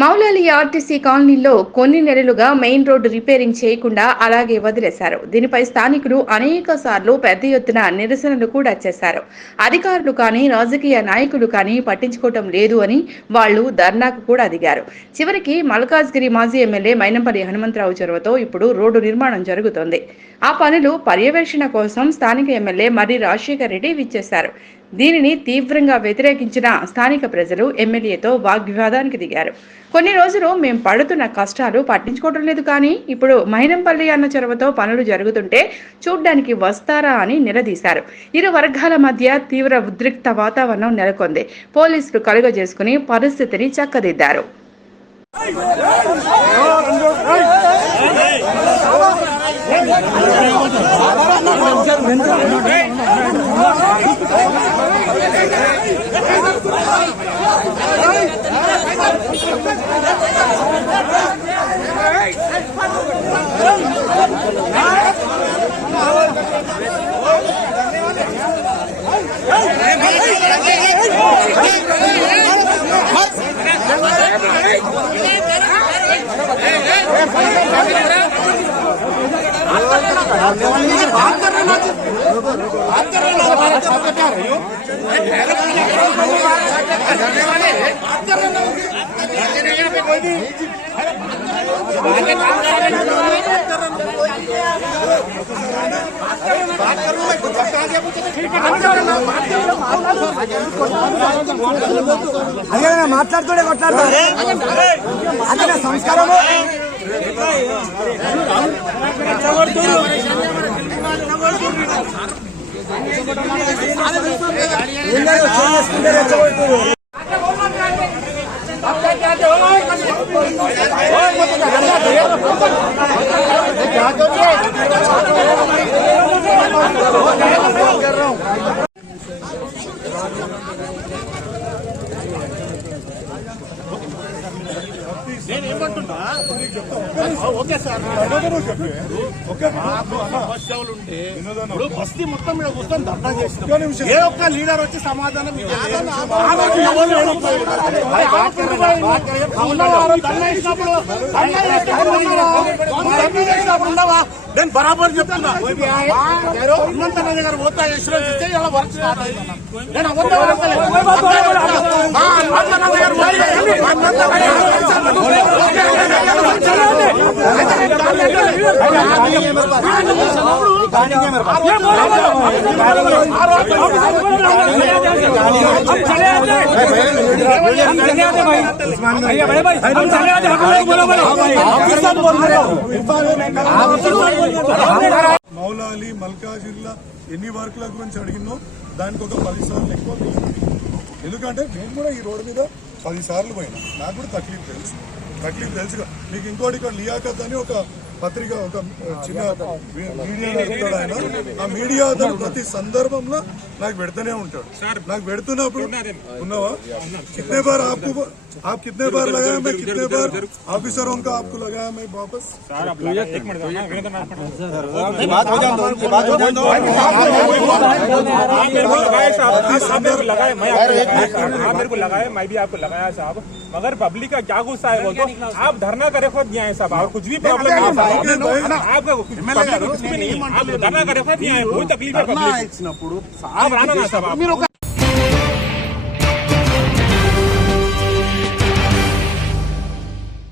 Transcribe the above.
Moula Ali RTC కాలనీలో కొన్ని నెలలుగా మెయిన్ రోడ్డు రిపేరింగ్ చేయకుండా అలాగే వదిలేశారు. దీనిపై స్థానికులు అనేక సార్లు పెద్ద ఎత్తున నిరసనలు కూడా చేశారు. అధికారులు కానీ రాజకీయ నాయకులు కానీ పట్టించుకోవటం లేదు అని వాళ్ళు ధర్నాకు కూడా దిగారు. చివరికి మల్కాజ్గిరి మాజీ ఎమ్మెల్యే మైనంపల్లి హనుమంతరావు చొరవతో ఇప్పుడు రోడ్డు నిర్మాణం జరుగుతోంది. ఆ పనులు పర్యవేక్షణ కోసం స్థానిక ఎమ్మెల్యే మర్రి రాజశేఖర్ రెడ్డి విచ్చేశారు. దీనిని తీవ్రంగా వ్యతిరేకించిన స్థానిక ప్రజలు ఎమ్మెల్యేతో వాగ్వివాదానికి దిగారు. కొన్ని రోజులు మేము పడుతున్న కష్టాలు పట్టించుకోవడం లేదు కానీ ఇప్పుడు మైనంపల్లి అన్న చొరవతో పనులు జరుగుతుంటే చూడ్డానికి వస్తారా అని నిలదీశారు. ఇరు వర్గాల మధ్య తీవ్ర ఉద్రిక్త వాతావరణం నెలకొంది. పోలీసులు కలుగజేసుకుని పరిస్థితిని చక్కదిద్దారు. धन्यवाद అదే మాట్లాడుతూనే కొట్లాడతారు అదే సంస్కారము. వీళ్ళని చేసుకుంటే రెచ్చగొడుతున్నారు. कर रहा हूँ సమస్యలు ఉంటే ఇప్పుడు బస్తీ మొత్తం మీద కూర్చొని ధర్నా చేసినాం ఏ ఒక్క లీడర్ వచ్చి సమాధానం? నేను బరాబర్ చెప్తున్నా హనుమంత రాజు గారు పోతా ఇన్సూరెన్స్ ఇస్తే ఇలా వర్క్ నేను అబద్ధం మౌలాలి మల్కాజిల్లా ఎన్ని వర్క్ల గురించి అడిగినో దానికి ఒక పది సార్లు ఎక్కువ ఎందుకంటే నేను కూడా ఈ రోడ్డు మీద పదిసార్లు పోయినా. నాకు కూడా తక్లీఫ్ తెలుసు. తక్లీఫ్ తెలుసు మీకు ఇంకోటి ఇక్కడ లియాకత్ అని ఒక పత్రిక ఒక చిన్న మీడియా ఆయన. ఆ మీడియా అతను ప్రతి సందర్భంలో నాకు పెడుతూనే ఉంటాడు. నాకు పెడుతున్నప్పుడు ఉన్నావా? కిత్నే బార్ ఆపు. आप कितने बार लगाया मैं कितने बार? ऑफिसरों का आपको लगाया मैं वापस? भी आपको लगाया साहब। मगर पब्लिक का क्या गुस्सा है बोलते? आप धरना करे खुद नहीं आए साहब। और कुछ भी प्रॉब्लम नहीं है। आपका धरना करे खुद नहीं आए कोई तकलीफ़ है आप राना साहब